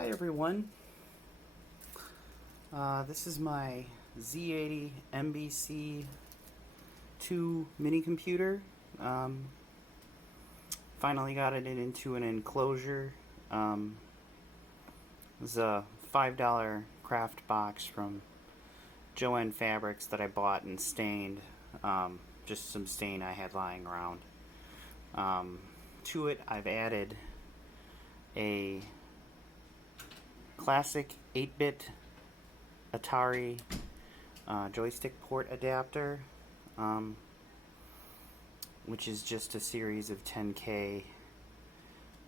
Hi everyone, this is my Z80 MBC2 mini computer. Finally got it into an enclosure. This is a $5 craft box from Joann Fabrics that I bought and stained. Just some stain I had lying around. To it I've added a classic 8-bit Atari joystick port adapter, which is just a series of 10K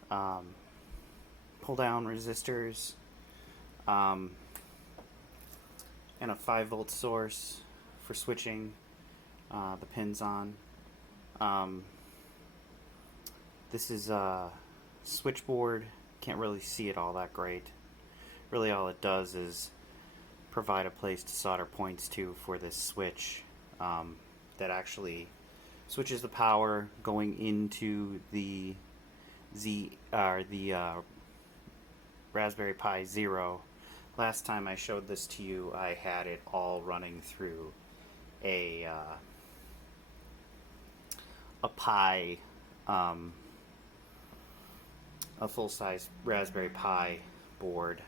pull down resistors and a 5-volt source for switching the pins on. This is a switchboard. Can't really see it all that great. Really all it does is provide a place to solder points to for this switch that actually switches the power going into the Raspberry Pi Zero. Last time I showed this to you, I had it all running through a Pi, a full-size Raspberry Pi board.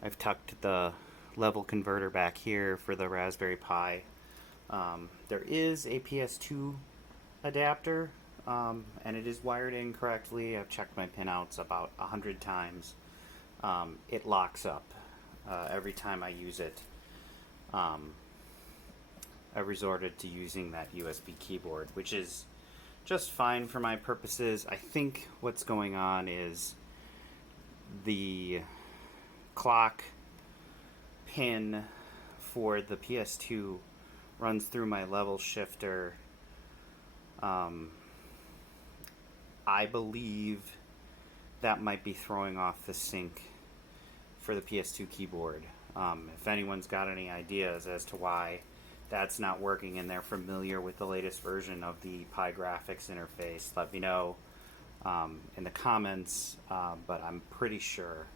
I've tucked the level converter back here for the Raspberry Pi. There is a PS2 adapter, and it is wired in correctly. I've checked my pinouts about 100 times. It locks up every time I use it. I resorted to using that USB keyboard, which is just fine for my purposes. I think what's going on is the clock pin for the PS2 runs through my level shifter. I believe that might be throwing off the sync for the PS2 keyboard. If anyone's got any ideas as to why that's not working and they're familiar with the latest version of the PiGFX interface, let me know in the comments, but I'm pretty sure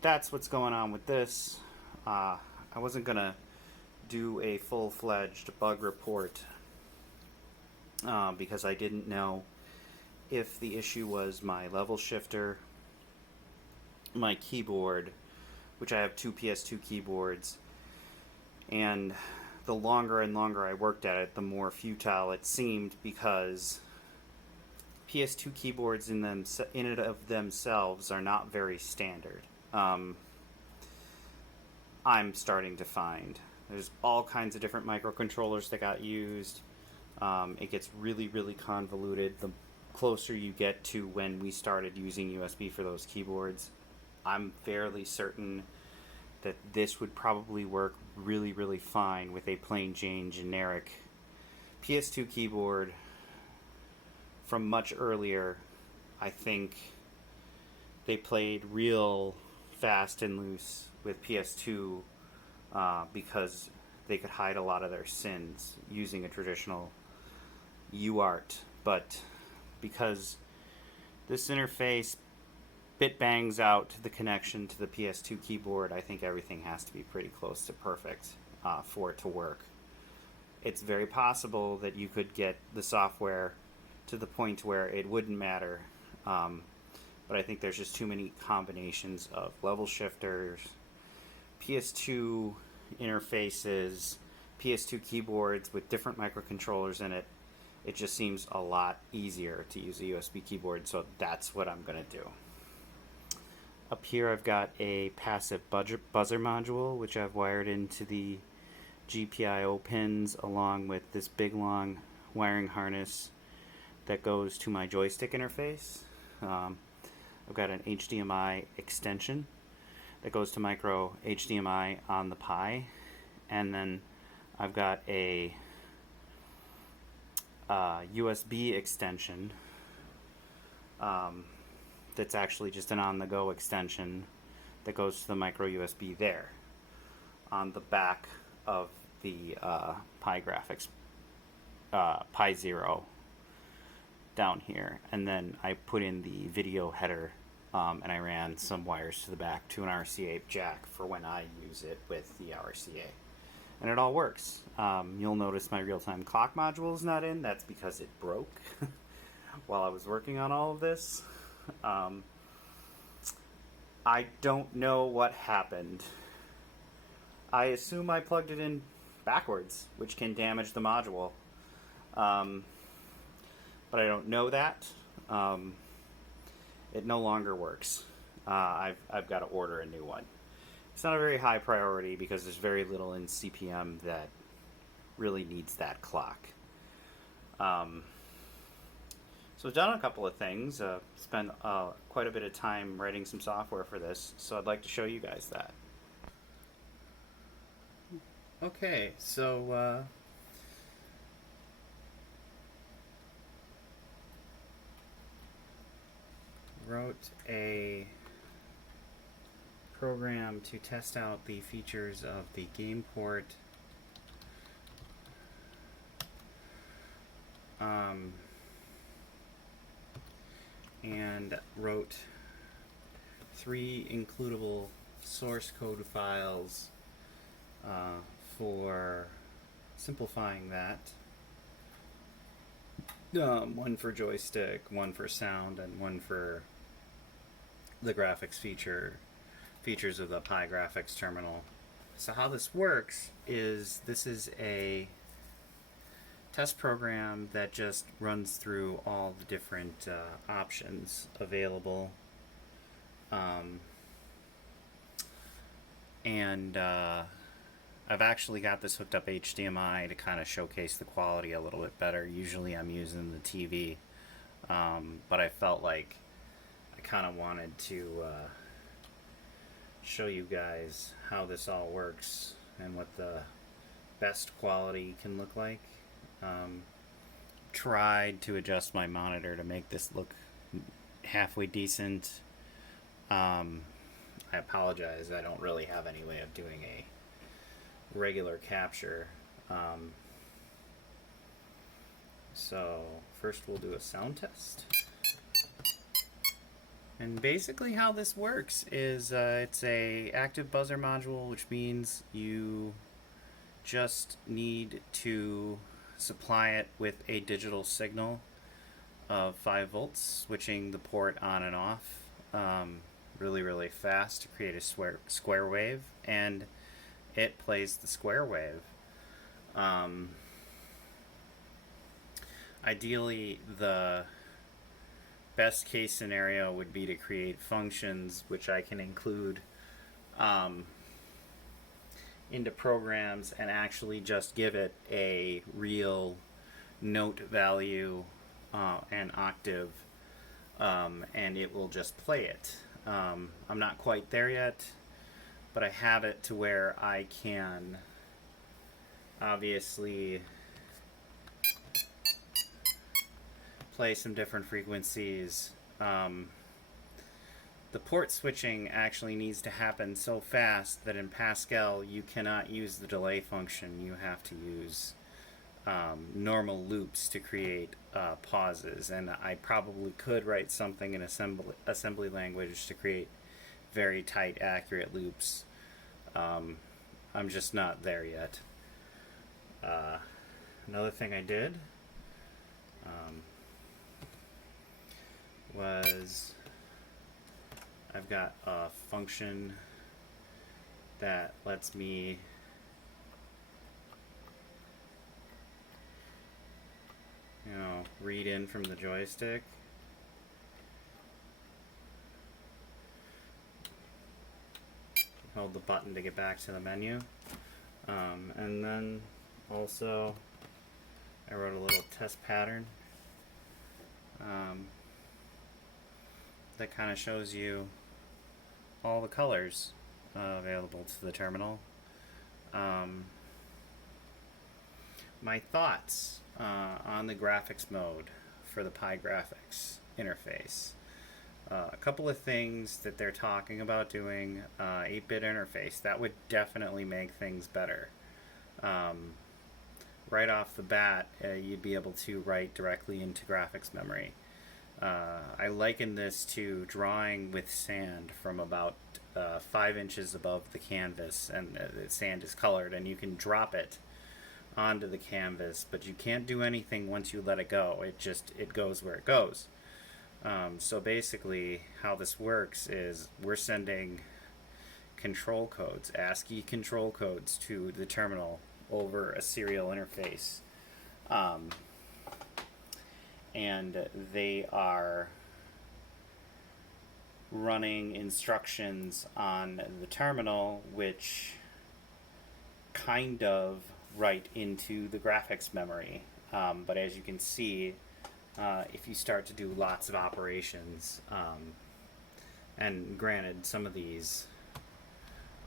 that's what's going on with this. I wasn't gonna do a full-fledged bug report because I didn't know if the issue was my level shifter, my keyboard, which I have two PS2 keyboards, and the longer and longer I worked at it, the more futile it seemed, because PS2 keyboards in and of themselves are not very standard. I'm starting to find there's all kinds of different microcontrollers that got used. It gets really, really convoluted the closer you get to when we started using USB for those keyboards. I'm fairly certain that this would probably work really, really fine with a plain Jane generic PS2 keyboard from much earlier. I think they played real fast and loose with PS2 because they could hide a lot of their sins using a traditional UART. But because this interface bit bangs out the connection to the PS2 keyboard, I think everything has to be pretty close to perfect for it to work. It's very possible that you could get the software to the point where it wouldn't matter, but I think there's just too many combinations of level shifters, PS2 interfaces, PS2 keyboards with different microcontrollers in it. It just seems a lot easier to use a USB keyboard, so that's what I'm going to do. Up here I've got a passive buzzer module, which I've wired into the GPIO pins along with this big long wiring harness that goes to my joystick interface. I've got an HDMI extension that goes to micro HDMI on the Pi, and then I've got a USB extension that's actually just an on-the-go extension that goes to the micro USB there on the back of the PiGFX Pi Zero down here, and then I put in the video header and I ran some wires to the back to an RCA jack for when I use it with the RCA. And it all works. You'll notice my real-time clock module is not in. That's because it broke while I was working on all of this. I don't know what happened. I assume I plugged it in backwards, which can damage the module. But I don't know that. It no longer works. I've got to order a new one. It's not a very high priority because there's very little in CPM that really needs that clock. So I've done a couple of things. Spent quite a bit of time writing some software for this, so I'd like to show you guys that. Okay, so wrote a program to test out the features of the game port and wrote 3 includable source code files for simplifying that. One for joystick, one for sound, and one for the graphics features of the PiGFX terminal. So how this works is this is a test program that just runs through all the different options available, and I've actually got this hooked up HDMI to kind of showcase the quality a little bit better. Usually I'm using the TV, but I felt like I kind of wanted to show you guys how this all works and what the best quality can look like. Tried to adjust my monitor to make this look halfway decent. I apologize, I don't really have any way of doing a regular capture. So first we'll do a sound test. And basically how this works is it's a active buzzer module, which means you just need to supply it with a digital signal of 5 volts, switching the port on and off really fast to create a square wave, and it plays the square wave. Ideally, the best case scenario would be to create functions which I can include into programs and actually just give it a real note value and octave, and it will just play it. I'm not quite there yet, but I have it to where I can obviously play some different frequencies. The port switching actually needs to happen so fast that in Pascal you cannot use the delay function. You have to use normal loops to create pauses, and I probably could write something in assembly language to create very tight, accurate loops. I'm just not there yet. Another thing I did was I've got a function that lets me read in from the joystick. Hold the button to get back to the menu. And then also I wrote a little test pattern that kind of shows you all the colors available to the terminal. My thoughts on the graphics mode for the PiGFX interface. A couple of things that they're talking about doing. 8-bit interface, that would definitely make things better. Right off the bat, you'd be able to write directly into graphics memory. I liken this to drawing with sand from about 5 inches above the canvas, and the sand is colored, and you can drop it onto the canvas, but you can't do anything once you let it go. It goes where it goes. So basically, how this works is we're sending control codes, ASCII control codes, to the terminal over a serial interface. And they are running instructions on the terminal, which kind of write into the graphics memory. But as you can see, if you start to do lots of operations, and granted, some of these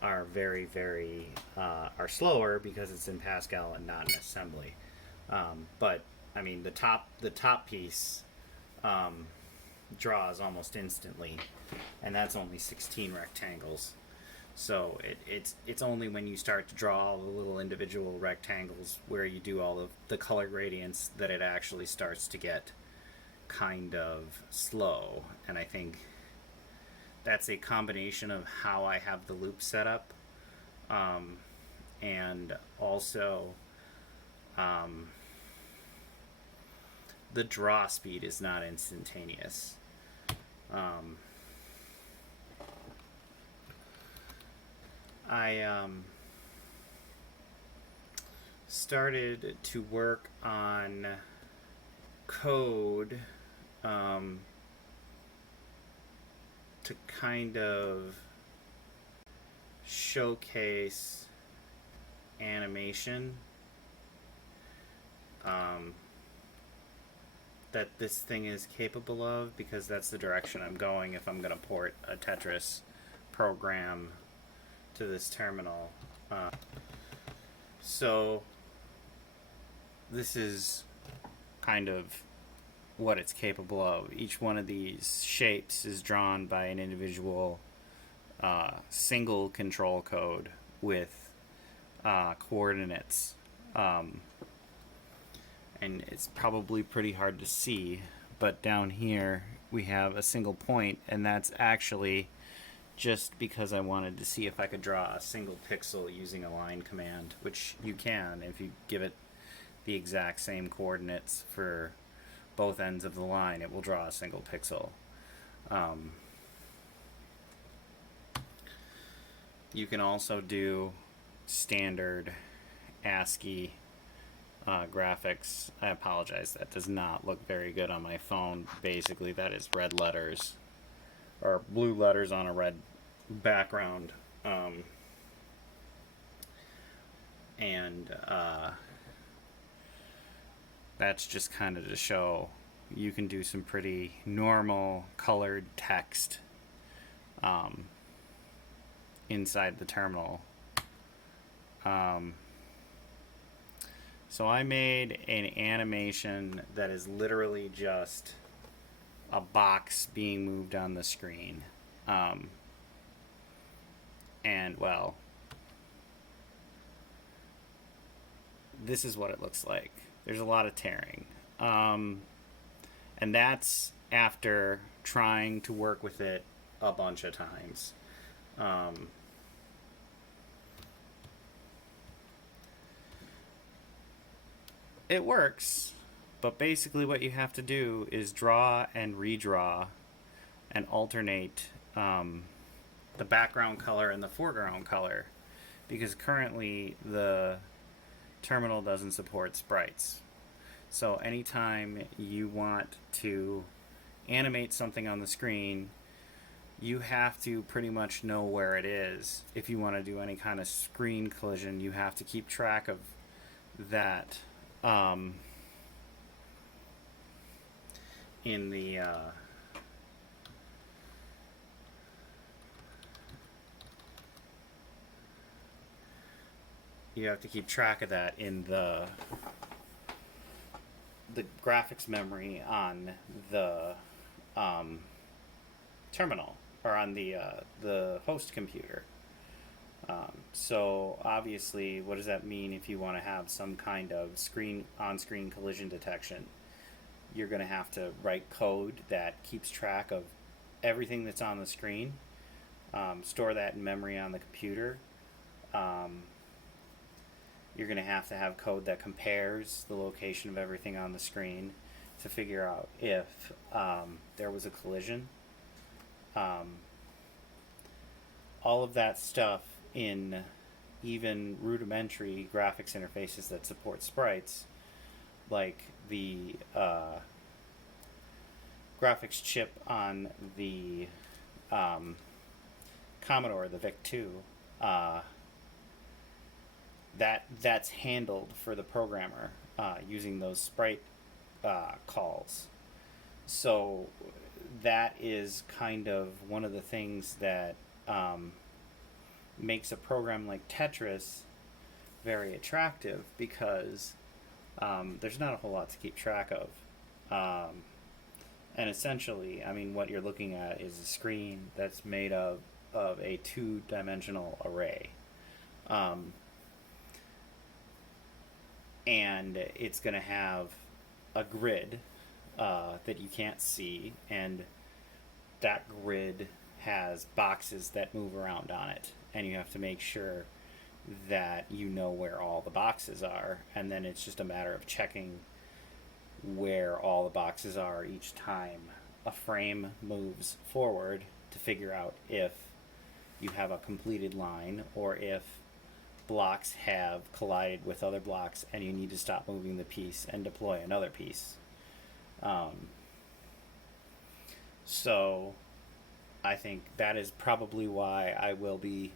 are very, very are slower because it's in Pascal and not in assembly. But I mean, the top piece draws almost instantly, and that's only 16 rectangles. So it's only when you start to draw all the little individual rectangles where you do all of the color gradients that it actually starts to get kind of slow. And I think that's a combination of how I have the loop set up, and also the draw speed is not instantaneous. I started to work on code to kind of showcase animation that this thing is capable of, because that's the direction I'm going if I'm going to port a Tetris program to this terminal. So this is kind of what it's capable of. Each one of these shapes is drawn by an individual single control code with coordinates. And it's probably pretty hard to see, but down here we have a single point, and that's actually just because I wanted to see if I could draw a single pixel using a line command, which you can if you give it the exact same coordinates for both ends of the line. It will draw a single pixel. You can also do standard ASCII graphics. I apologize, that does not look very good on my phone. Basically, that is red letters, or blue letters on a red background. That's just kind of to show you can do some pretty normal colored text inside the terminal. So I made an animation that is literally just a box being moved on the screen. And well, this is what it looks like. There's a lot of tearing. And that's after trying to work with it a bunch of times. It works, but basically what you have to do is draw and redraw and alternate the background color and the foreground color, because currently the terminal doesn't support sprites. So anytime you want to animate something on the screen, you have to pretty much know where it is. If you want to do any kind of screen collision, you have to keep track of that in the you have to keep track of that in the graphics memory on the terminal, or on the host computer. So obviously, what does that mean if you want to have some kind of on-screen collision detection? you're going to have to write code that keeps track of everything that's on the screen, store that in memory on the computer. You're going to have code that compares the location of everything on the screen to figure out if there was a collision. All of that stuff in even rudimentary graphics interfaces that support sprites, like the graphics chip on the Commodore, the VIC-2, that's handled for the programmer using those sprite calls. So that is kind of one of the things that makes a program like Tetris very attractive, because there's not a whole lot to keep track of. And essentially, I mean, what you're looking at is a screen that's made of a two-dimensional array. And it's going to have a grid that you can't see, and that grid has boxes that move around on it, and you have to make sure that you know where all the boxes are, and then it's just a matter of checking where all the boxes are each time a frame moves forward to figure out if you have a completed line or if blocks have collided with other blocks and you need to stop moving the piece and deploy another piece. So I think that is probably why I will be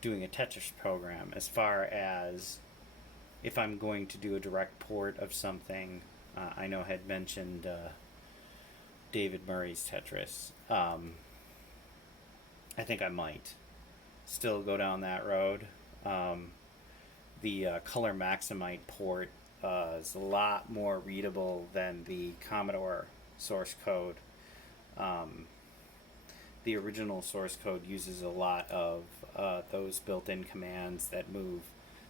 doing a Tetris program. As far as if I'm going to do a direct port of something, I know I had mentioned David Murray's Tetris. I think I might still go down that road. The Color Maximite port is a lot more readable than the Commodore source code. The original source code uses a lot of those built-in commands that move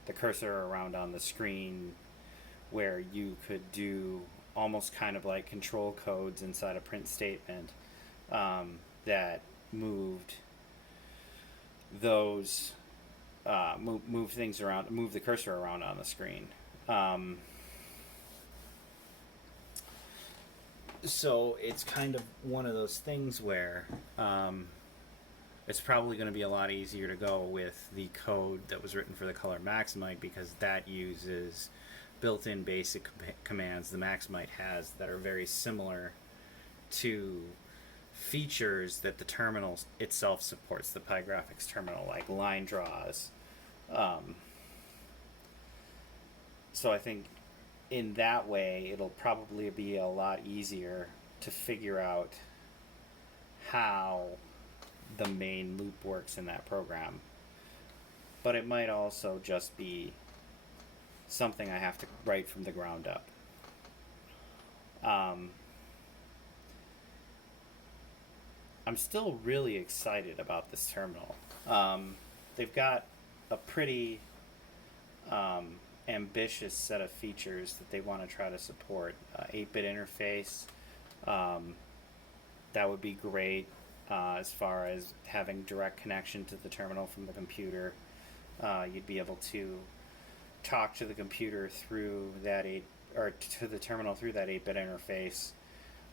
the cursor around on the screen, where you could do almost kind of like control codes inside a print statement that moved those move things around, move the cursor around on the screen. So it's kind of one of those things where it's probably going to be a lot easier to go with the code that was written for the Color Maximite, because that uses built-in basic commands the Maximite has that are very similar to features that the terminal itself supports, the PiGFX terminal, like line draws. So I think in that way it'll probably be a lot easier to figure out how the main loop works in that program. But it might also just be something I have to write from the ground up. I'm still really excited about this terminal. They've got a pretty ambitious set of features that they want to try to support. 8-bit interface, that would be great as far as having direct connection to the terminal from the computer. You'd be able to talk to the computer through that to the terminal through that 8-bit interface.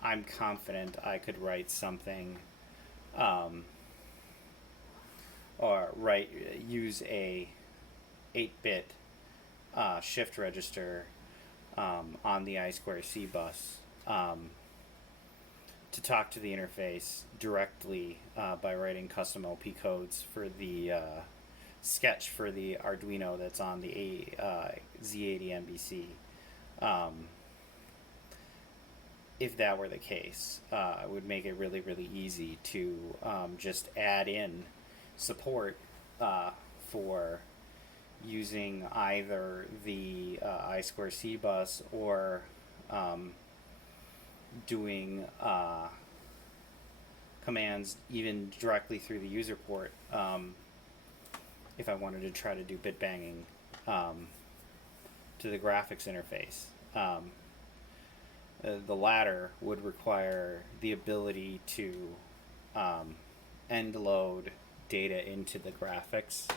I'm confident I could write something or use a 8-bit shift register on the I2C bus to talk to the interface directly by writing custom LP codes for the sketch for the Arduino that's on the Z80 MBC. If that were the case, it would make it really, really easy to just add in support for using either the I2C bus or doing commands even directly through the user port if I wanted to try to do bit banging to the graphics interface. The latter would require the ability to end load data into the graphics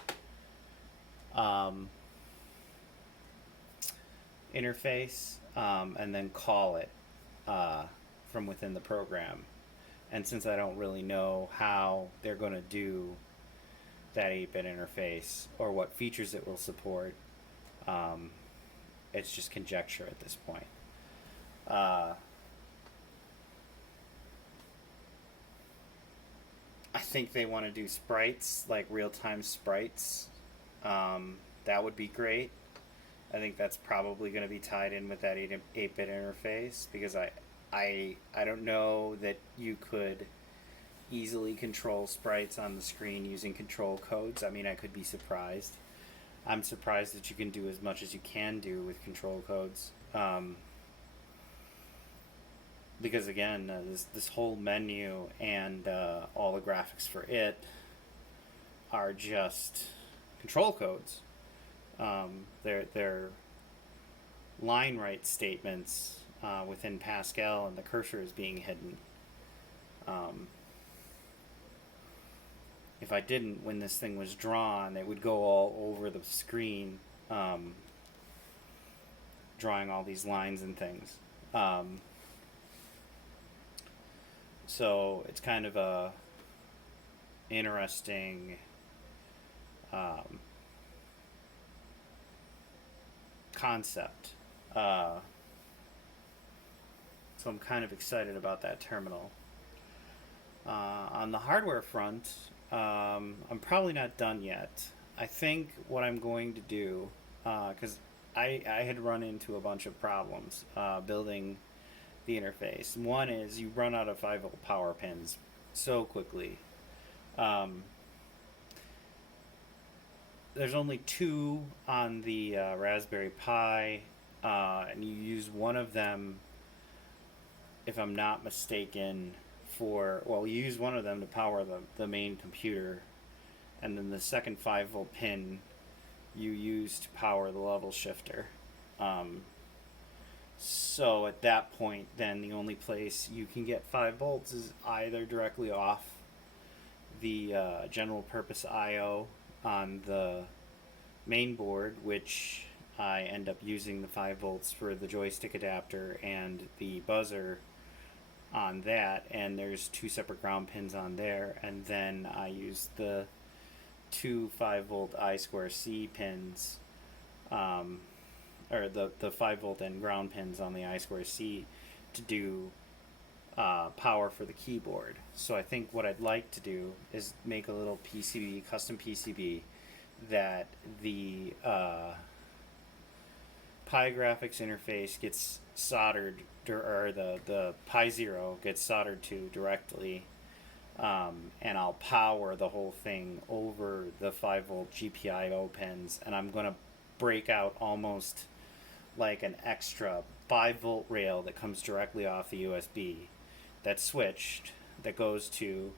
interface, and then call it from within the program. And since I don't really know how they're going to do that 8-bit interface or what features it will support, it's just conjecture at this point. I think they want to do sprites, like real-time sprites. That would be great. I think that's probably going to be tied in with that 8-bit interface, because I don't know that you could easily control sprites on the screen using control codes. I mean, I could be surprised. I'm surprised that you can do as much as you can do with control codes. Because again, this whole menu and all the graphics for it are just control codes. They're line write statements within Pascal, and the cursor is being hidden. If I didn't, when this thing was drawn, it would go all over the screen, drawing all these lines and things. So it's kind of a interesting concept. So I'm kind of excited about that terminal. On the hardware front, I'm probably not done yet. I think what I'm going to do, because I had run into a bunch of problems building the interface. One is you run out of 5-volt power pins so quickly. There's only 2 on the Raspberry Pi, and you use one of them, if I'm not mistaken, you use one of them to power the main computer, and then the second 5-volt pin you use to power the level shifter. So at that point, then the only place you can get 5 volts is either directly off the general purpose I/O on the main board, which I end up using the 5 volts for the joystick adapter and the buzzer on that, and there's 2 separate ground pins on there, and then I use the 2 5-volt I2C pins, or the 5-volt and ground pins on the I2C to do power for the keyboard. So I think what I'd like to do is make a little PCB, custom PCB, that the PiGFX interface gets soldered, or the Pi Zero gets soldered to directly, and I'll power the whole thing over the 5-volt GPIO pins, and I'm going to break out almost like an extra 5-volt rail that comes directly off the USB that's switched, that goes to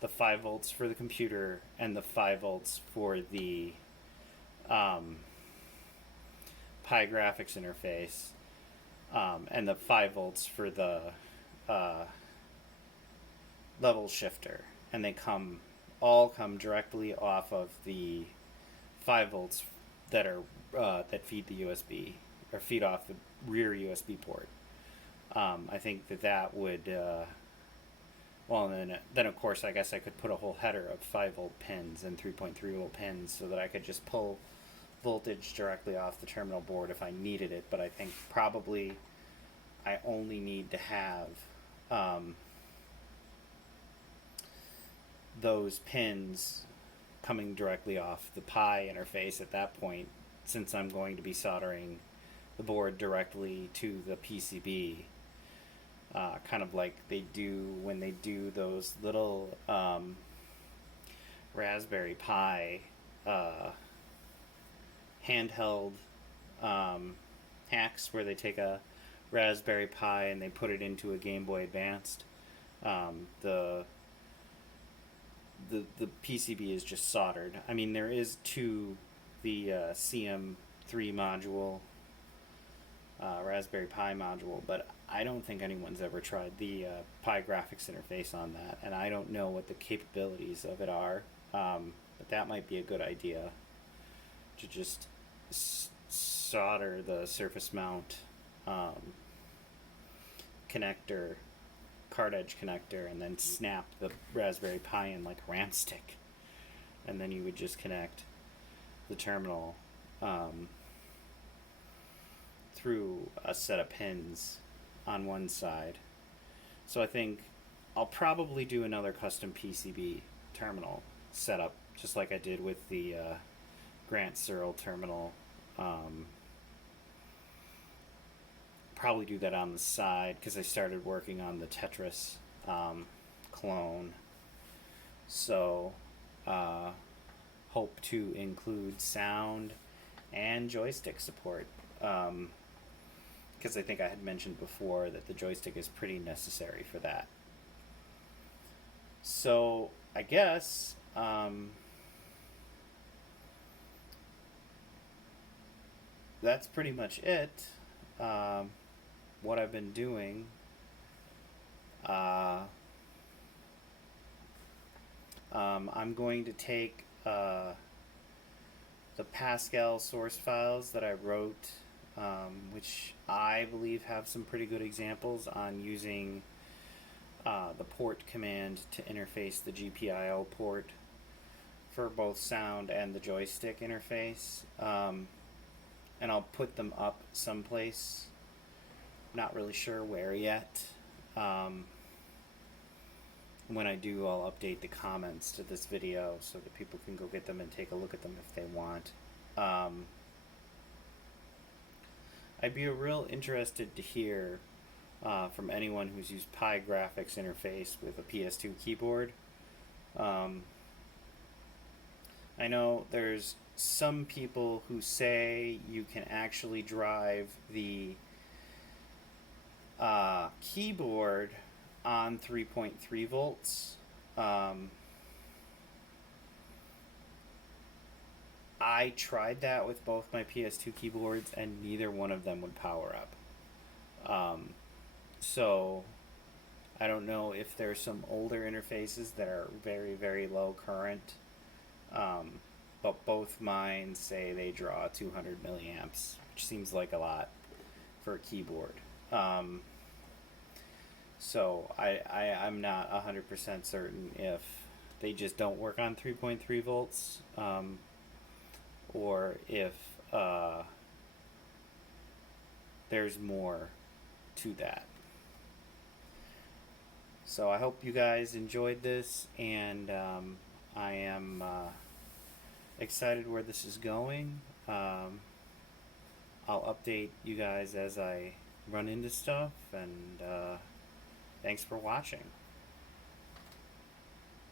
the 5 volts for the computer and the 5 volts for the PiGFX interface, and the 5 volts for the level shifter, and they all come directly off of the 5 volts that are that feed the USB, or feed off the rear USB port. I think that would well, and then of course I guess I could put a whole header of 5-volt pins and 3.3-volt pins so that I could just pull voltage directly off the terminal board if I needed it. But I think probably I only need to have those pins coming directly off the Pi interface at that point, since I'm going to be soldering the board directly to the PCB, kind of like they do when they do those little Raspberry Pi handheld hacks, where they take a Raspberry Pi and they put it into a Game Boy Advanced. The PCB is just soldered. I mean, there is to the CM3 module, Raspberry Pi module, but I don't think anyone's ever tried the PiGFX interface on that, and I don't know what the capabilities of it are. But that might be a good idea to just solder the surface mount connector, card edge connector, and then snap the Raspberry Pi in like a RAM stick, and then you would just connect the terminal through a set of pins on one side. So I think I'll probably do another custom PCB terminal setup, just like I did with the Grant Searle terminal. Probably do that on the side because I started working on the Tetris clone. So hope to include sound and joystick support. Because I think I had mentioned before that the joystick is pretty necessary for that. So I guess that's pretty much it. What I've been doing. I'm going to take the Pascal source files that I wrote, which I believe have some pretty good examples on using the port command to interface the GPIO port for both sound and the joystick interface. And I'll put them up someplace. Not really sure where yet. When I do, I'll update the comments to this video so that people can go get them and take a look at them if they want. I'd be real interested to hear from anyone who's used PiGFX interface with a PS2 keyboard. I know there's some people who say you can actually drive the keyboard on 3.3 volts. I tried that with both my PS2 keyboards and neither one of them would power up. So I don't know if there's some older interfaces that are very, very low current. But both mine say they draw 200 milliamps, which seems like a lot for a keyboard. So I'm not 100% certain if they just don't work on 3.3 volts, or if there's more to that. So I hope you guys enjoyed this, and I am excited where this is going. I'll update you guys as I run into stuff, and thanks for watching.